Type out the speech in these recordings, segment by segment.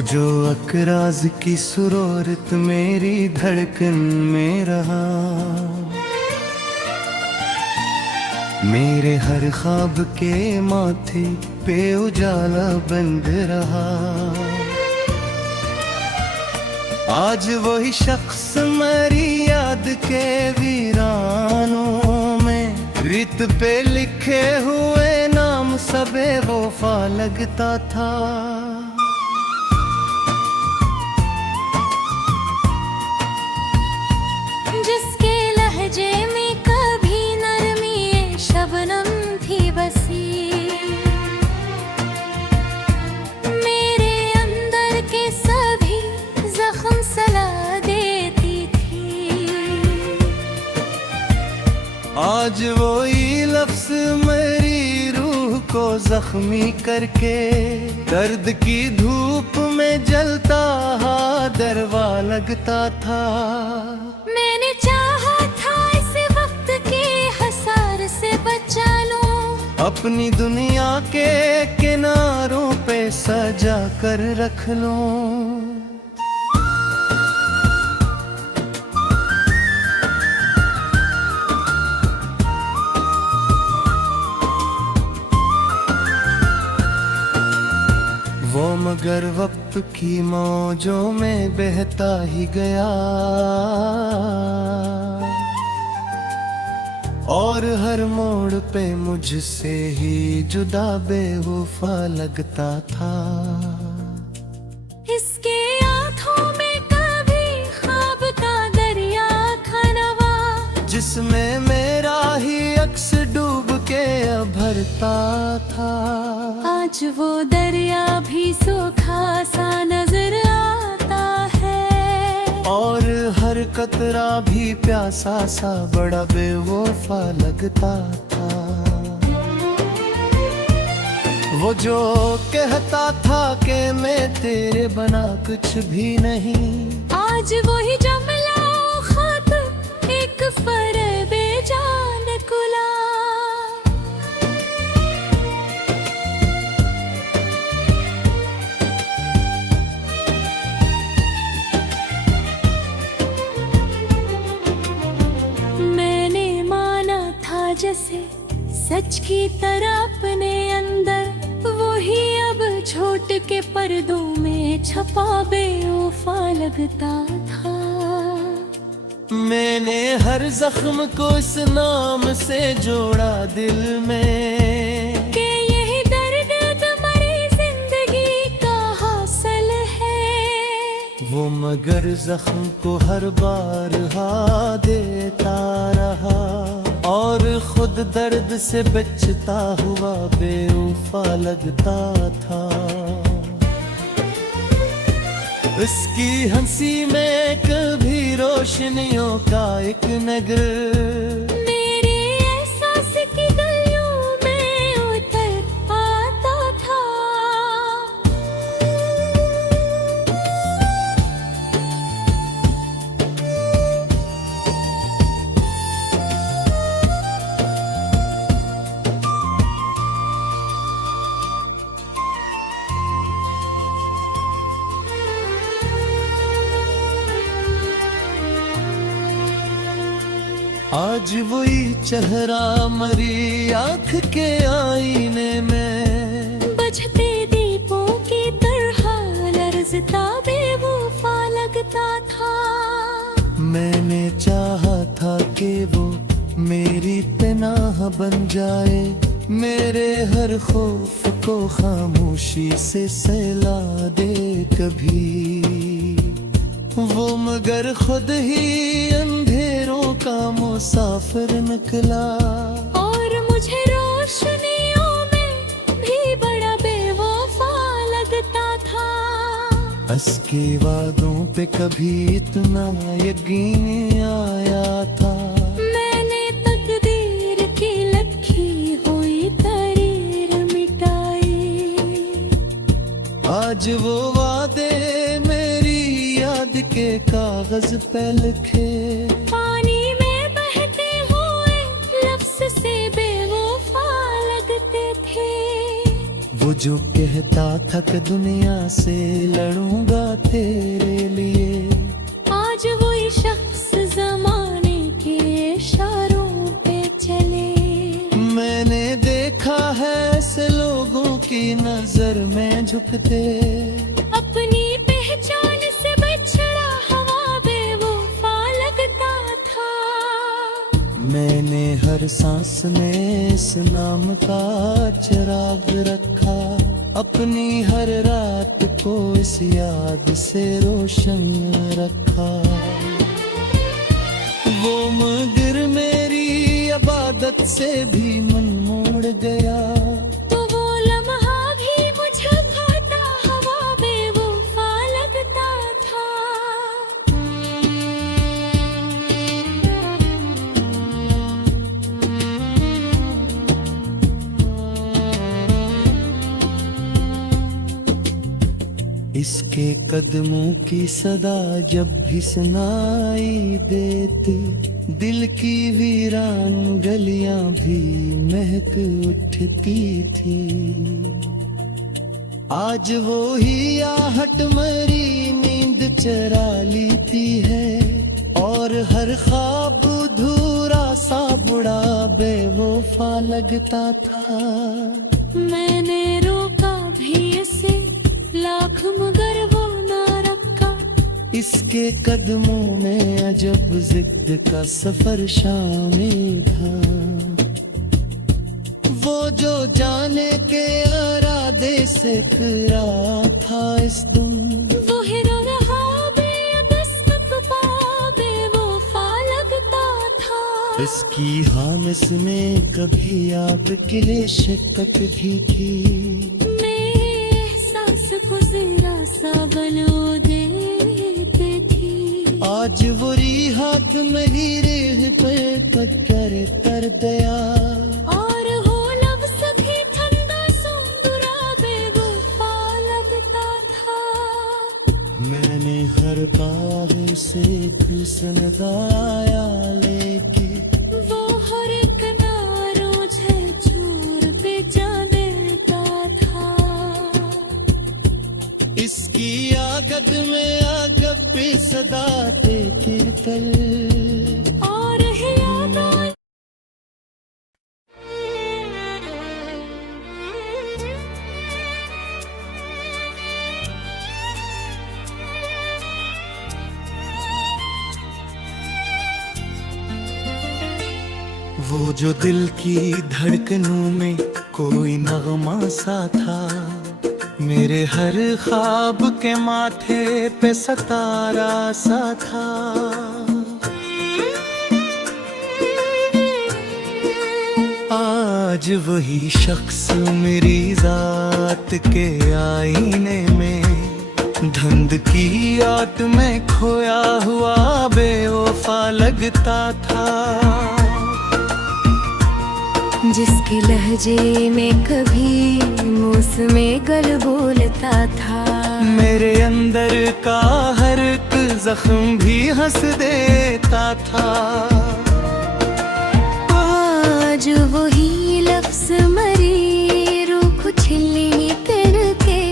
वो जो अकराज की सुरूरत मेरी धड़कन में रहा, मेरे हर ख्वाब के माथे पे उजाला बंद रहा। आज वही शख्स मेरी याद के वीरानों में, रित पे लिखे हुए नाम सबे वफा लगता था। जिसके लहजे में कभी नरमी शबनम थी बसी, मेरे अंदर के सभी जख्म सला देती थी। आज वही लफ्ज मेरी रूह को जख्मी करके, दर्द की धूप में जलता दरवा लगता था। मैंने चाहा था इस वक्त के हसार से बचा लूं, अपनी दुनिया के किनारों पे सजा कर रख लूं। वो मगर वक्त की मौजों में बहता ही गया, और हर मोड़ पे मुझसे ही जुदा बेवफा लगता था। इसके आंखों में कभी ख्वाब का दरिया खनवा, जिसमें मेरा ही अक्स डूब के भरता था। आज वो दरिया भी सूखा सा नजर आता है, और हर कतरा भी प्यासा सा बड़ा बेवफा लगता था। वो जो कहता था कि मैं तेरे बना कुछ भी नहीं, आज वही जुमला खत एक फरेबे जान कुला। मैंने माना था जैसे सच की तरह अपने अंदर, वही अब छोट के पर्दों में छपा बेवफा लगता था। मैंने हर जख्म को इस नाम से जोड़ा दिल में, कि यही दर्द तुम्हारी जिंदगी का हासिल है। वो मगर जख्म को हर बार हा देता रहा, और खुद दर्द से बचता हुआ बेवफा लगता था। उसकी हंसी में कभी रोशनियों का एक नगर, मेरे एहसास की गलियों में उतर आता था। आज वही चेहरा मरी आँख के आईने में, बुझते दीपों की तरह लरज़ता बेवफा लगता था। मैंने चाहा था कि वो मेरी पनाह बन जाए, मेरे हर खौफ को खामोशी से सहला दे कभी। वो मगर खुद ही अंधेरों का मुसाफिर निकला, और मुझे रोशनियों में भी बड़ा बेवफा लगता था। उसके वादों पे कभी इतना यकीन आया था। मैंने तकदीर की लिखी हुई तरीर मिटाई, आज वो वादे मेरी याद के कागज पे लिखे, पानी में बहते हुए लफ्ज से बेवफा लगते थे। वो जो कहता था कि दुनिया से लड़ूंगा तेरे लिए, आज वही शख्स जमाने के इशारों पे चले। मैंने देखा है ऐसे लोगों की नजर में झुकते, अपनी पहचान से बछड़ा हवा बेवफा लगता था। मैंने हर सांस में इस नाम का चिराग रखा, अपनी हर रात को इस याद से रोशन रखा। वो मगर मेरी इबादत से भी मन मोड़ गया, तो वो लम्हा भी मुझे खाता हवा बेवफा लगता था। इसके कदमों की सदा जब भी सुनाई देती, दिल की वीरान गलियां भी महक उठती थी। आज वो ही आहट मरी नींद चरा लेती है, और हर ख्वाब अधूरा सा बुढ़ा बेवफा लगता था। मैंने रोका भी इसे लाख मगर वो ना रखा, इसके कदमों में अजब जिद का सफर शामिल था। वो जो जाने के इरादे से करा था इस दुम, वो ही रहा बेदस्तक पाबे वफा लगता था। इसकी हामिस में कभी आपके शक्कत भी थी, जरा सा बनो देते थी। आज वो हाथ मेरी रेह पे पत्थर कर दया, और हो लब सखी ठंडा सुंदरा बेवफा लगता था। मैंने हर बार से सुनदाया लेके, वो हर किनारों झूर पे जा देता था। इसकी आगत में आग पे सदा देते कल, और यादों वो जो दिल की धड़कनों में कोई नगमा सा था, मेरे हर ख्वाब के माथे पे सतारा सा था। आज वही शख्स मेरी जात के आईने में, धुंध की आट में खोया हुआ बेवफा लगता था। जिसके लहजे में कभी मौसमे गल बोलता था, मेरे अंदर का हर एक जख्म भी हंस देता था। आज वही लफ्ज मरी रूह छिली तिनके,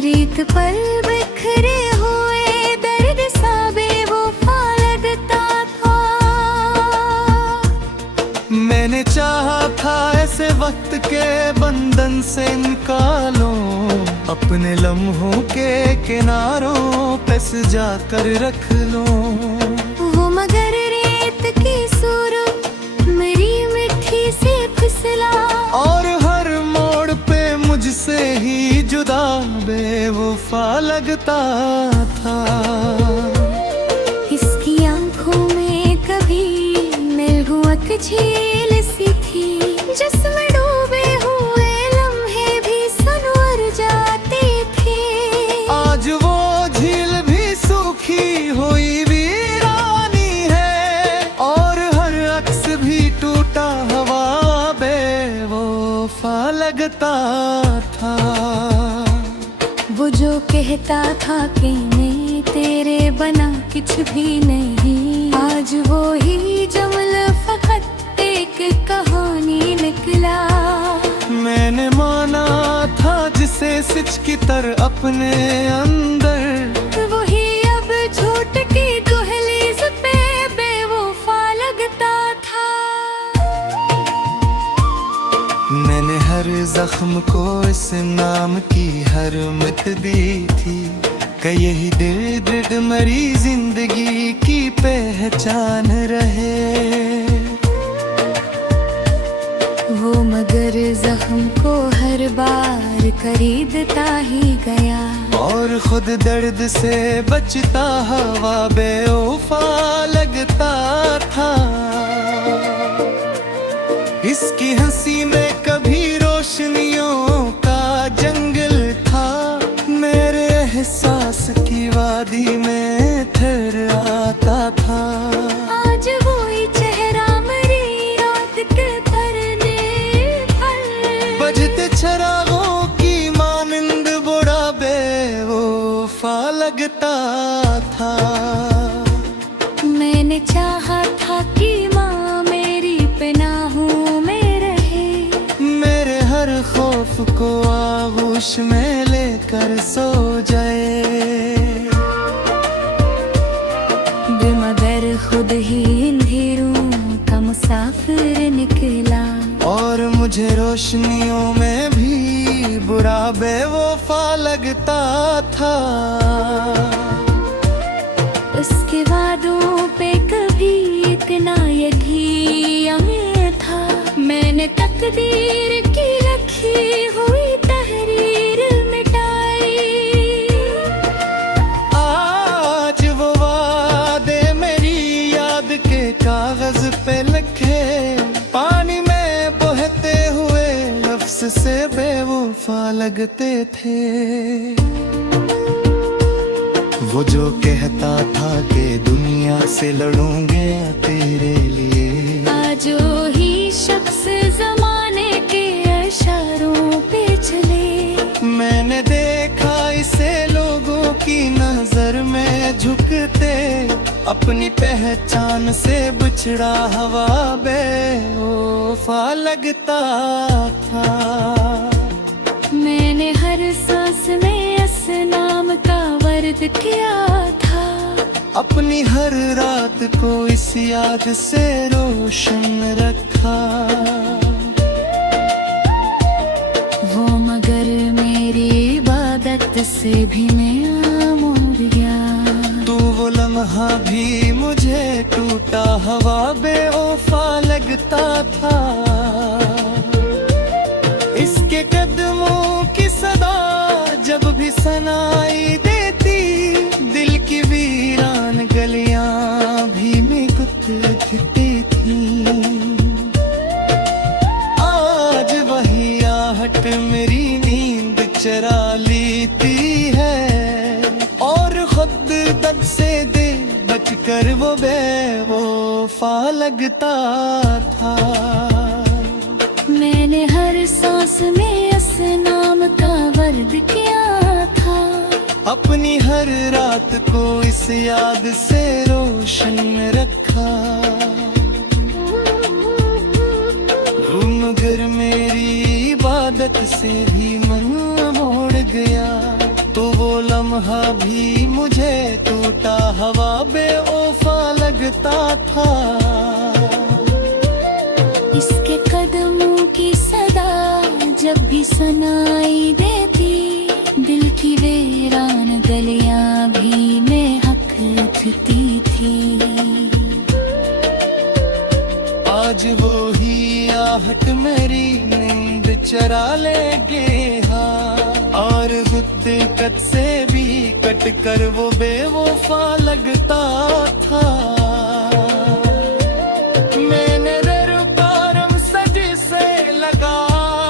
रीत पर बिखरे हुए दर्द सा बेवफा लगता था। मैंने चाहा था ऐसे वक्त के बंधन से निकालो, अपने लम्हों के किनारों पे सजा कर रख लो। वो मगर रेत की सूरत मेरी मिट्टी से फिसला, और हर मोड़ पे मुझसे ही जुदा बेवफा लगता था। इसकी आंखों में कभी मिलहुक झील सी थी, जिसमें डूबे हुए लम्हे भी सनवर जाते थे। आज वो झील भी सूखी हुई वीरानी है, और हर अक्स भी टूटा हवा बेवफा लगता था। वो जो कहता था कि मैं तेरे बना कुछ भी नहीं, आज वो ही जमल फकत एक कहानी निकला। मैंने माना था सिचकितर अपने अंदर। वही अब झूठ की दहलीज पे बेवफा लगता था। मैंने हर जख्म को इस नाम की हरमत दी थी कि यही दर्द मरी जिंदगी की पहचान रहे। वो मगर जख्म को हर बार खरीदता ही गया, और खुद दर्द से बचता हवा बेवफा लगता था। इसकी हंसी में कभी रोशनियों का जंगल था, मेरे एहसास की वादी में ठहर आता था। आज वही चेहरा मरी रात के तरने पर, बजते चरागों की मानंद बुरा बेवफा लगता था। मैंने चाहा था कि माँ मेरी पनाहों में रहे, मेरे हर खौफ को आगोश में लेकर सो जाए। मगर खुद ही अंधेरों का मुसाफिर निकला, और मुझे रोशनियों में भी बुरा बेवफा लगता था। उसके वादों पे कभी इतना यकीन था, मैंने तकदीर की लिखी हुई तहरीर मिटाई। आज वो वादे मेरी याद के कागज पे लिखे, पानी में बहते हुए लफ्ज से बेवफा लगते थे। वो जो कहता था कि दुनिया से लड़ूंगे तेरे लिए, आज ही शख्स जमाने के इशारों पे चले। मैंने देखा इसे लोगों की नजर में झुकते, अपनी पहचान से बिछड़ा हवा बेवफा लगता था। मैंने हर सांस में इस नाम का वर्द किया था, अपनी हर रात को इस याद से रोशन रखा। वो मगर मेरी इबादत से भी मैं मोर गया। तू वो लम्हा भी मुझे टूटा हवा बेवफा लगता था। इसके कदमों की सदा जब भी सुनाई देती, दिल की वीरान गलियां भी में गुथती थी। आज वही आहट मेरी नींद चरा लेती है, और खुद तक से दे बचकर वो बेवफा लगता था। मैंने हर सांस में इस नाम का वर्द किया था, अपनी हर रात को इस याद से रोशन रखा। मगर मेरी इबादत से भी मन मोड़ गया, तो वो लम्हा भी मुझे टूटा हवा बेवफा लगता था। इसके कदमों की सदा जब भी सुनाई देती, दिल की वीरान गलियां भी में हकती थी। आज वो ही आहट मेरी नींद चरा लेंगे हाँ, और गुत्ते से भी कट कर वो बेवफा लगता था। मैंने दरबारम सजी से लगा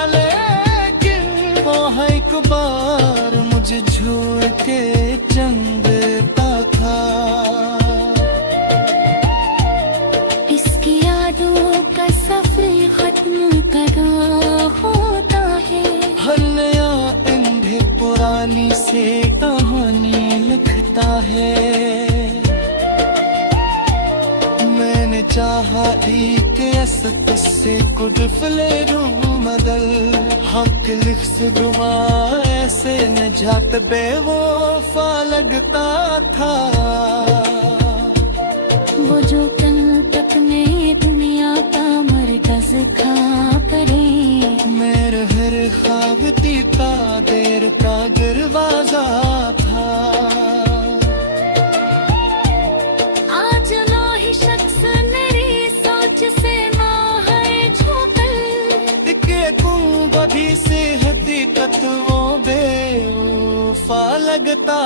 लेकिन वहाँ एक बार मुझे छोड़ के चंदता था। इसकी यादों का सफर खत्म करा होता है, हर नया अंधे पुरानी से कहानी लिखता है। मैंने चाहा एक ऐसा किस्से को दिफले रूम मदल हक लिख सुगमा ऐसे निजात बेवफा लगता था। वो जो कल तक में दुनिया का मरकज खा करे, मेरे हर ख्वाब का देर का दरवाजा था। आज ना ही शख्स मेरी सोच से ना है छूटल, टिके कुंभ भी से हकीकत वो बेवफा लगता